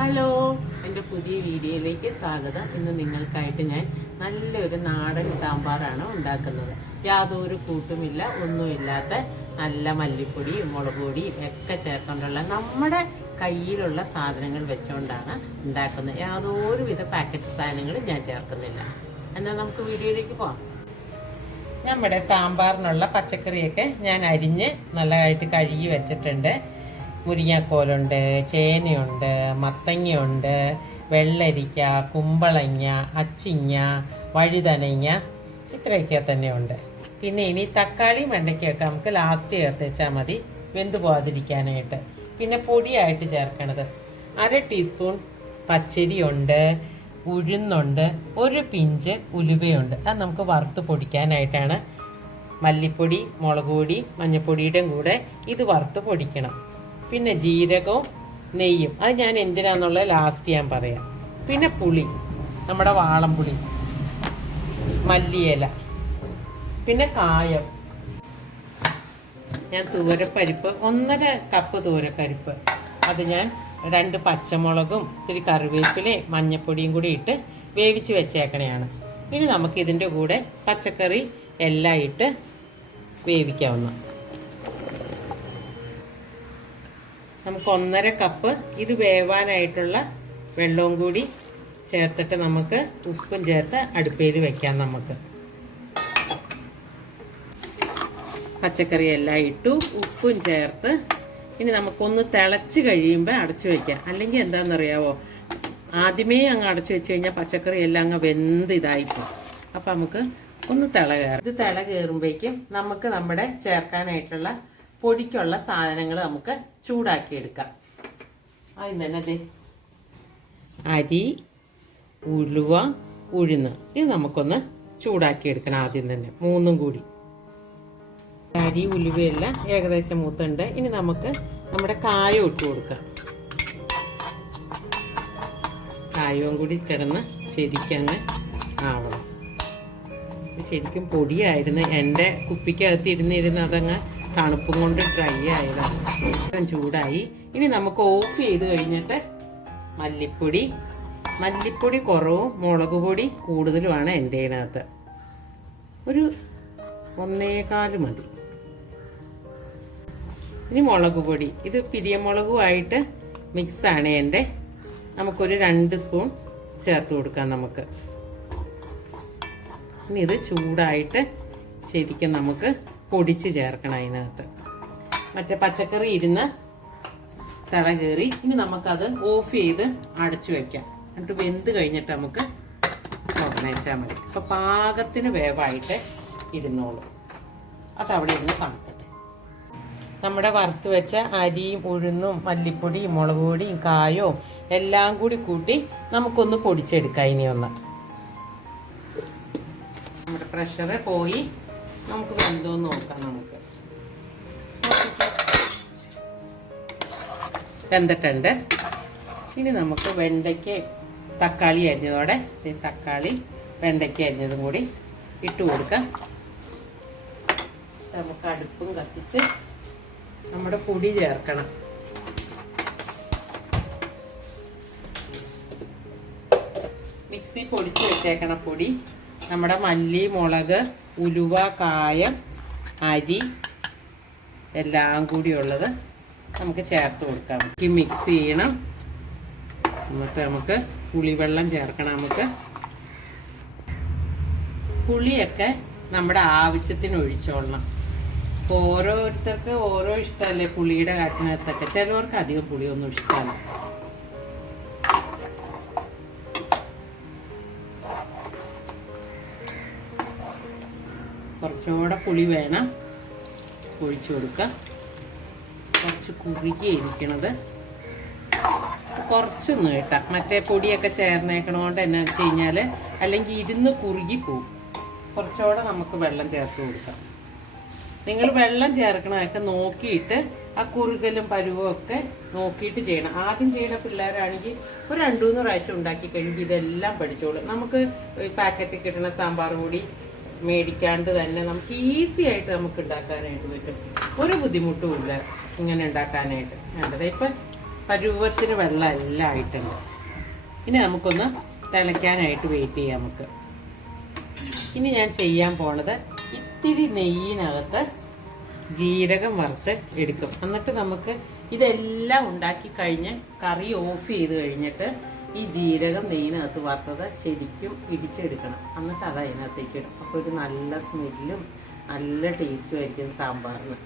Hello, എൻ്റെ പുതിയ വീഡിയോയിലേക്ക് സ്വാഗതം. ഇന്ന് നിങ്ങൾക്കായിട്ട് ഞാൻ നല്ലൊരു നാടൻ സാമ്പാറാണ് ഉണ്ടാക്കുന്നത്. യാതൊരു കൂട്ടുമില്ല, ഒന്നുമില്ലാത്ത നല്ല മല്ലിപ്പൊടിയും മുളക് പൊടിയും ഒക്കെ ചേർത്തുകൊണ്ടുള്ള നമ്മുടെ കയ്യിലുള്ള സാധനങ്ങൾ വെച്ചുകൊണ്ടാണ് ഉണ്ടാക്കുന്നത്. യാതൊരുവിധ പാക്കറ്റ് സാധനങ്ങളും ഞാൻ ചേർക്കുന്നില്ല. എന്നാൽ നമുക്ക് വീഡിയോയിലേക്ക് പോകാം. നമ്മുടെ സാമ്പാറിനുള്ള പച്ചക്കറിയൊക്കെ ഞാൻ അരിഞ്ഞ് നല്ലതായിട്ട് കഴുകി വെച്ചിട്ടുണ്ട്. മുരിങ്ങാക്കോലുണ്ട്, ചേനയുണ്ട്, മത്തങ്ങയുണ്ട്, വെള്ളരിക്ക, കുമ്പളങ്ങ, അച്ചിങ്ങ, വഴുതനങ്ങ, ഇത്രയൊക്കെ തന്നെയുണ്ട്. പിന്നെ ഇനി തക്കാളി വെണ്ടയ്ക്കൊക്കെ നമുക്ക് ലാസ്റ്റ് ചേർത്ത് വെച്ചാൽ മതി, വെന്ത് പോകാതിരിക്കാനായിട്ട്. പിന്നെ പൊടിയായിട്ട് ചേർക്കണത് 1/2 ടീസ്പൂൺ പച്ചരിയുണ്ട്, ഉഴുന്നുണ്ട്, ഒരു പിഞ്ച് ഉലുവയുണ്ട്. അത് നമുക്ക് വറുത്ത് പൊടിക്കാനായിട്ടാണ്. മല്ലിപ്പൊടി, മുളക് പൊടി, മഞ്ഞൾപ്പൊടിയുടെയും കൂടെ ഇത് വറുത്ത് പൊടിക്കണം. പിന്നെ ജീരകവും നെയ്യും, അത് ഞാൻ എന്തിനാന്നുള്ളത് ലാസ്റ്റ് ഞാൻ പറയാം. പിന്നെ പുളി, നമ്മുടെ വാളംപുളി, മല്ലിയില, പിന്നെ കായം. ഞാൻ തൂരപ്പരിപ്പ് 1.5 കപ്പ് തൂരപ്പരിപ്പ്, അത് ഞാൻ 2 പച്ചമുളകും ഇത്തിരി കറിവേപ്പിലയും മഞ്ഞൾപ്പൊടിയും കൂടി ഇട്ട് വേവിച്ച് വെച്ചേക്കണയാണ്. ഇനി നമുക്ക് ഇതിൻ്റെ കൂടെ പച്ചക്കറി എല്ലാം ഇട്ട് വേവിക്കാവുന്ന. നമുക്ക് 1.5 കപ്പ് ഇത് വേവാനായിട്ടുള്ള വെള്ളവും കൂടി ചേർത്തിട്ട് നമുക്ക് ഉപ്പും ചേർത്ത് അടുപ്പേൽ വെക്കാം. നമുക്ക് പച്ചക്കറി എല്ലാം ഇട്ടു, ഉപ്പും ചേർത്ത് ഇനി നമുക്കൊന്ന് തിളച്ച് കഴിയുമ്പോൾ അടച്ചു വയ്ക്കാം. അല്ലെങ്കിൽ എന്താണെന്നറിയാവോ, ആദ്യമേ അങ്ങ് അടച്ചു വെച്ച് കഴിഞ്ഞാൽ പച്ചക്കറി എല്ലാം അങ്ങ് വെന്ത് ഇതായിപ്പോൾ. അപ്പം നമുക്ക് ഒന്ന് തിള കയറും. ഇത് തിള കയറുമ്പോഴേക്കും നമുക്ക് നമ്മുടെ ചേർക്കാനായിട്ടുള്ള പൊടിക്കുള്ള സാധനങ്ങൾ നമുക്ക് ചൂടാക്കിയെടുക്കാം. ആദ്യം തന്നെ അതെ അരി, ഉലുവ, ഉഴുന്ന്, ഇത് നമുക്കൊന്ന് ചൂടാക്കിയെടുക്കണം ആദ്യം തന്നെ, 3ഉം കൂടി. അരി ഉലുവയെല്ലാം ഏകദേശം മൂത്തുണ്ട്. ഇനി നമുക്ക് നമ്മുടെ കായം ഇട്ട് കൊടുക്കാം. കായവും കൂടി കിടന്ന് ശരിക്കങ്ങ് ആവണം. ശരിക്കും പൊടിയായിരുന്നു, എൻ്റെ കുപ്പിക്കകത്ത് ഇരുന്നിരുന്ന് അതങ്ങ് തണുപ്പും കൊണ്ട് ഡ്രൈ ആയതാണ്. ചൂടായി. ഇനി നമുക്ക് ഓഫ് ചെയ്ത് കഴിഞ്ഞിട്ട് മല്ലിപ്പൊടി കുറവും മുളക് പൊടി കൂടുതലുമാണ് എൻ്റെ ഇതിനകത്ത്. ഒരു 1.25 മതി. ഇനി മുളക് പൊടി, ഇത് പിരിയമുളകുമായിട്ട് മിക്സാണ് എൻ്റെ. നമുക്കൊരു 2 സ്പൂൺ ചേർത്ത് കൊടുക്കാം നമുക്ക്. ഇനി ഇത് ചൂടായിട്ട് ശരിക്കും നമുക്ക് പൊടിച്ച് ചേർക്കണം അതിനകത്ത്. മറ്റേ പച്ചക്കറി ഇരുന്ന് തിള കയറി. ഇനി നമുക്കത് ഓഫ് ചെയ്ത് അടച്ചു വയ്ക്കാം. എന്നിട്ട് വെന്ത് കഴിഞ്ഞിട്ട് നമുക്ക് തുറന്നേച്ചാൽ മതി. അപ്പോൾ പാകത്തിന് വേവായിട്ട് ഇരുന്നോളൂ. അതവിടെ ഇരുന്ന് തണുക്കട്ടെ. നമ്മുടെ വറുത്ത് വെച്ച അരിയും ഉഴുന്നും മല്ലിപ്പൊടിയും മുളക് പൊടിയും കായവും എല്ലാം കൂടി കൂട്ടി നമുക്കൊന്ന് പൊടിച്ചെടുക്കാം. ഇനിയൊന്ന് നമ്മുടെ പ്രഷർ പോയി നമുക്ക് വെന്തോന്ന് നോക്കാം. നമുക്ക് വെന്തിട്ടുണ്ട്. ഇനി നമുക്ക് വെണ്ടയ്ക്ക് തക്കാളി അരിഞ്ഞതോടെ തക്കാളി വെണ്ടയ്ക്ക് അരിഞ്ഞതും കൂടി ഇട്ട് കൊടുക്കാം. നമുക്ക് അടുപ്പും കത്തിച്ച് നമ്മുടെ പൊടി ചേർക്കണം. മിക്സി പൊടിച്ച് വെച്ചേക്കണ പൊടി, നമ്മുടെ മല്ലി, മുളക്, ഉലുവ, കായം, അരി എല്ലാം കൂടിയുള്ളത് നമുക്ക് ചേർത്ത് കൊടുക്കാം. മിക്സ് ചെയ്യണം. എന്നിട്ട് നമുക്ക് പുളിവെള്ളം ചേർക്കണം. നമുക്ക് പുളിയൊക്കെ നമ്മുടെ ആവശ്യത്തിന് ഒഴിച്ചോളണം. അപ്പോൾ ഓരോരുത്തർക്ക് ഓരോ ഇഷ്ടമല്ലേ പുളിയുടെ കാര്യത്തിനകത്തൊക്കെ. ചിലവർക്ക് അധികം പുളിയൊന്നും ഇഷ്ടമല്ല. കുറച്ചുകൂടെ പുളി വേണം, ഒഴിച്ചു കൊടുക്കുക. കുറച്ച് കുറുകിയിരിക്കണത് കുറച്ചൊന്ന് കേട്ടാം. മറ്റേ പൊടിയൊക്കെ ചേർന്നേക്കണോണ്ട് എന്നാ വെച്ച് കഴിഞ്ഞാൽ അല്ലെങ്കിൽ ഇരുന്ന് കുറുകി പോവും. കുറച്ചുകൂടെ നമുക്ക് വെള്ളം ചേർത്ത് കൊടുക്കാം. നിങ്ങൾ വെള്ളം ചേർക്കണമൊക്കെ നോക്കിയിട്ട് ആ കുറുകലും പരുവവും ഒക്കെ നോക്കിയിട്ട് ചെയ്യണം. ആദ്യം ചെയ്യുന്ന പിള്ളേരാണെങ്കിൽ ഒരു 2-3 പ്രാവശ്യം ഉണ്ടാക്കി കഴിയുമ്പോൾ ഇതെല്ലാം പഠിച്ചോളും. നമുക്ക് പാക്കറ്റിൽ കിട്ടുന്ന സാമ്പാർ പൊടി മേടിക്കാണ്ട് തന്നെ നമുക്ക് ഈസി ആയിട്ട് നമുക്ക് ഉണ്ടാക്കാനായിട്ട് പറ്റും. ഒരു ബുദ്ധിമുട്ടും ഇല്ല ഇങ്ങനെ ഉണ്ടാക്കാനായിട്ട്. വേണ്ടത് ഇപ്പം പരുവത്തിന് വെള്ളം എല്ലാം ആയിട്ടുണ്ട്. ഇനി നമുക്കൊന്ന് തിളയ്ക്കാനായിട്ട് വെയിറ്റ് ചെയ്യാം നമുക്ക്. ഇനി ഞാൻ ചെയ്യാൻ പോണത് ഇത്തിരി നെയ്യിനകത്ത് ജീരകം വറുത്ത് എടുക്കും. എന്നിട്ട് നമുക്ക് ഇതെല്ലാം ഉണ്ടാക്കി കഴിഞ്ഞ് കറി ഓഫ് ചെയ്ത് കഴിഞ്ഞിട്ട് ഈ ജീരകം നെയ്യിനകത്ത് വറുത്തത് ശരിക്കും ഇടിച്ചെടുക്കണം. എന്നിട്ട് അത് അതിനകത്തേക്ക് ഇടും. അപ്പോൾ ഒരു നല്ല സ്മെല്ലും നല്ല ടേസ്റ്റും ആയിരിക്കും സാമ്പാറിന്.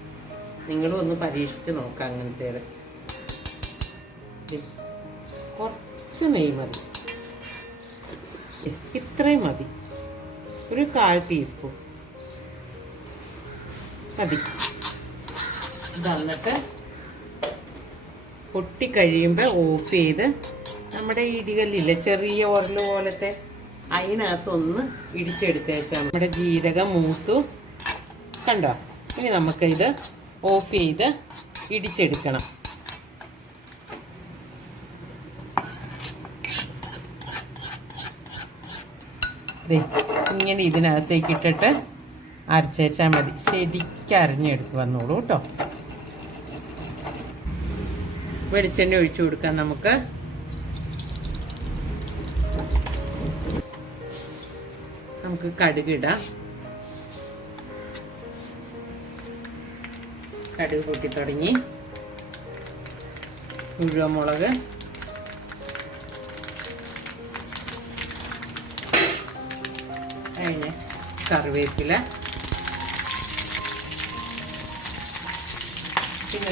നിങ്ങളും ഒന്ന് പരീക്ഷിച്ച് നോക്കാം അങ്ങനത്തേത്. കുറച്ച് നെയ്യ് മതി, ഇത്രയും മതി, ഒരു 1/4 ടീസ്പൂൺ മതി. ഇതന്നിട്ട് പൊട്ടിക്കഴിയുമ്പോൾ ഓഫ് ചെയ്ത് നമ്മുടെ ഇടികല്ലില്ലേ ചെറിയ ഉരല് പോലത്തെ അതിനകത്തൊന്ന് ഇടിച്ചെടുത്തേച്ചാൽ നമ്മുടെ ജീരകം മൂത്തു കണ്ടോ. ഇനി നമുക്കിത് ഓഫ് ചെയ്ത് ഇടിച്ചെടുക്കണം. ഇങ്ങനെ ഇതിനകത്തേക്ക് ഇട്ടിട്ട് അരച്ചേച്ചാൽ മതി. ശരിക്കും അരിഞ്ഞെടുത്ത് വന്നോളൂ കേട്ടോ. വെളിച്ചെണ്ണ ഒഴിച്ചു കൊടുക്കാം നമുക്ക്. നമുക്ക് കടുക് ഇടാം. കടുക് പൊട്ടി തുടങ്ങി. ഉഴുവമുളക്, കഴിഞ്ഞ് കറിവേപ്പില, പിന്നെ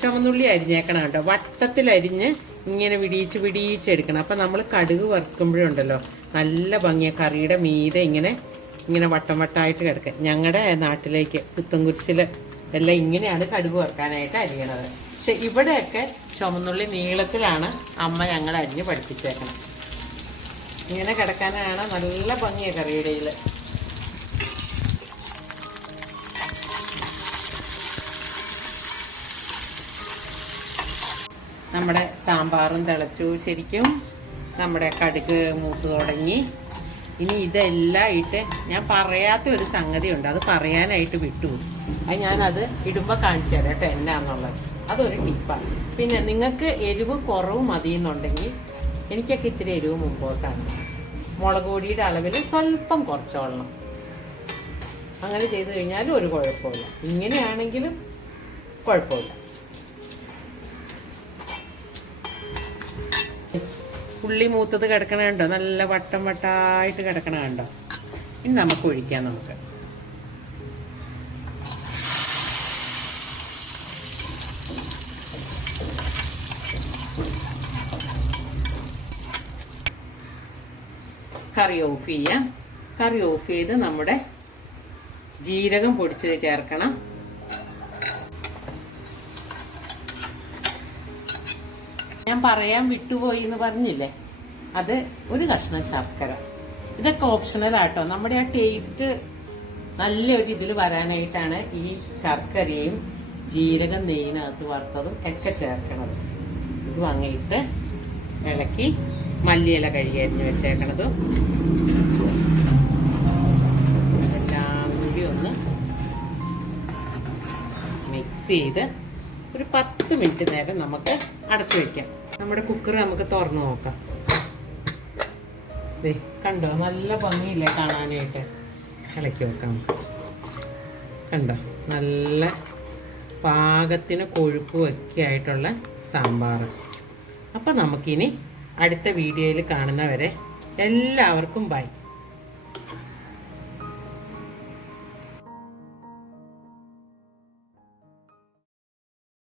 ചുവന്നുള്ളി അരിഞ്ഞേക്കണം കേട്ടോ. വട്ടത്തിൽ അരിഞ്ഞ് ഇങ്ങനെ വിടിയിച്ചെടുക്കണം. അപ്പം നമ്മൾ കടുക് വറുക്കുമ്പോഴുണ്ടല്ലോ നല്ല ഭംഗിയ കറിയുടെ മീതെ ഇങ്ങനെ വട്ടം വട്ടമായിട്ട് കിടക്കുക. ഞങ്ങളുടെ നാട്ടിലേക്ക് പുത്തൻകുരിശിൽ എല്ലാം ഇങ്ങനെയാണ് കടുക് വറുക്കാനായിട്ട് അരിയണത്. പക്ഷെ ഇവിടെയൊക്കെ ചുവന്നുള്ളി നീളത്തിലാണ് അമ്മ ഞങ്ങൾ അരിഞ്ഞ് പഠിപ്പിച്ചേക്കണം. ഇങ്ങനെ കിടക്കാനാണ് നല്ല ഭംഗിയ കറിയുടെ ഇതിൽ. നമ്മുടെ സാമ്പാറും തിളച്ചു. ശരിക്കും നമ്മുടെ കടുക് മൂത്ത് തുടങ്ങി. ഇനി ഇതെല്ലാം ഇട്ട് ഞാൻ പറയാത്ത ഒരു സംഗതി ഉണ്ട്, അത് പറയാനായിട്ട് വിട്ടുപോയി. അത് ഞാനത് ഇടുമ്പോൾ കാണിച്ചു തരാം കേട്ടോ എന്നാന്നുള്ളത്. അതൊരു ടിപ്പാണ്. പിന്നെ നിങ്ങൾക്ക് എരിവ് കുറവ് മതി എന്നുണ്ടെങ്കിൽ, എനിക്കൊക്കെ ഇത്തിരി എരിവ് മുമ്പോട്ടാണ്, മുളക് പൊടിയുടെ അളവിൽ സ്വല്പം കുറച്ചോളണം. അങ്ങനെ ചെയ്ത് കഴിഞ്ഞാലും ഒരു കുഴപ്പമില്ല. ഇങ്ങനെയാണെങ്കിലും കുഴപ്പമില്ല. ഉള്ളി മൂത്തത് കിടക്കണ കണ്ടോ, നല്ല വട്ടം വട്ടായിട്ട് കിടക്കണ കണ്ടോ. ഇനി നമുക്ക് ഒഴിക്കാം. നമുക്ക് കറി ഓഫ് ചെയ്യാം. കറി ഓഫ് ചെയ്ത് നമ്മുടെ ജീരകം പൊടിച്ചത് ചേർക്കണം. ഞാൻ പറയാൻ വിട്ടുപോയി എന്ന് പറഞ്ഞില്ലേ, അത് ഒരു കഷ്ണം ശർക്കര. ഇതൊക്കെ ഓപ്ഷണലാട്ടോ. നമ്മുടെ ആ ടേസ്റ്റ് നല്ലൊരു ഇതിൽ വരാനായിട്ടാണ് ഈ ശർക്കരയും ജീരകം നെയ്യിനകത്ത് വറുത്തതും ഒക്കെ ചേർക്കണത്. ഇത് വാങ്ങിയിട്ട് ഇളക്കി മല്ലിയില കഴുകി അരിഞ്ഞ് വെച്ചേക്കണതും എല്ലാം കൂടി ഒന്ന് മിക്സ് ചെയ്ത് ഒരു 10 മിനിറ്റ് നേരം നമുക്ക് അടച്ചു വെക്കാം. നമ്മുടെ കുക്കർ നമുക്ക് തുറന്നു നോക്കാം. കണ്ടോ, നല്ല ഭംഗിയില്ലേ കാണാനായിട്ട്. ഇളക്കി വെക്കാം നമുക്ക്. കണ്ടോ, നല്ല പാകത്തിന് കൊഴുപ്പും ഒക്കെ ആയിട്ടുള്ള സാമ്പാർ. അപ്പം നമുക്കിനി അടുത്ത വീഡിയോയിൽ കാണുന്നവരെ എല്ലാവർക്കും ബൈ.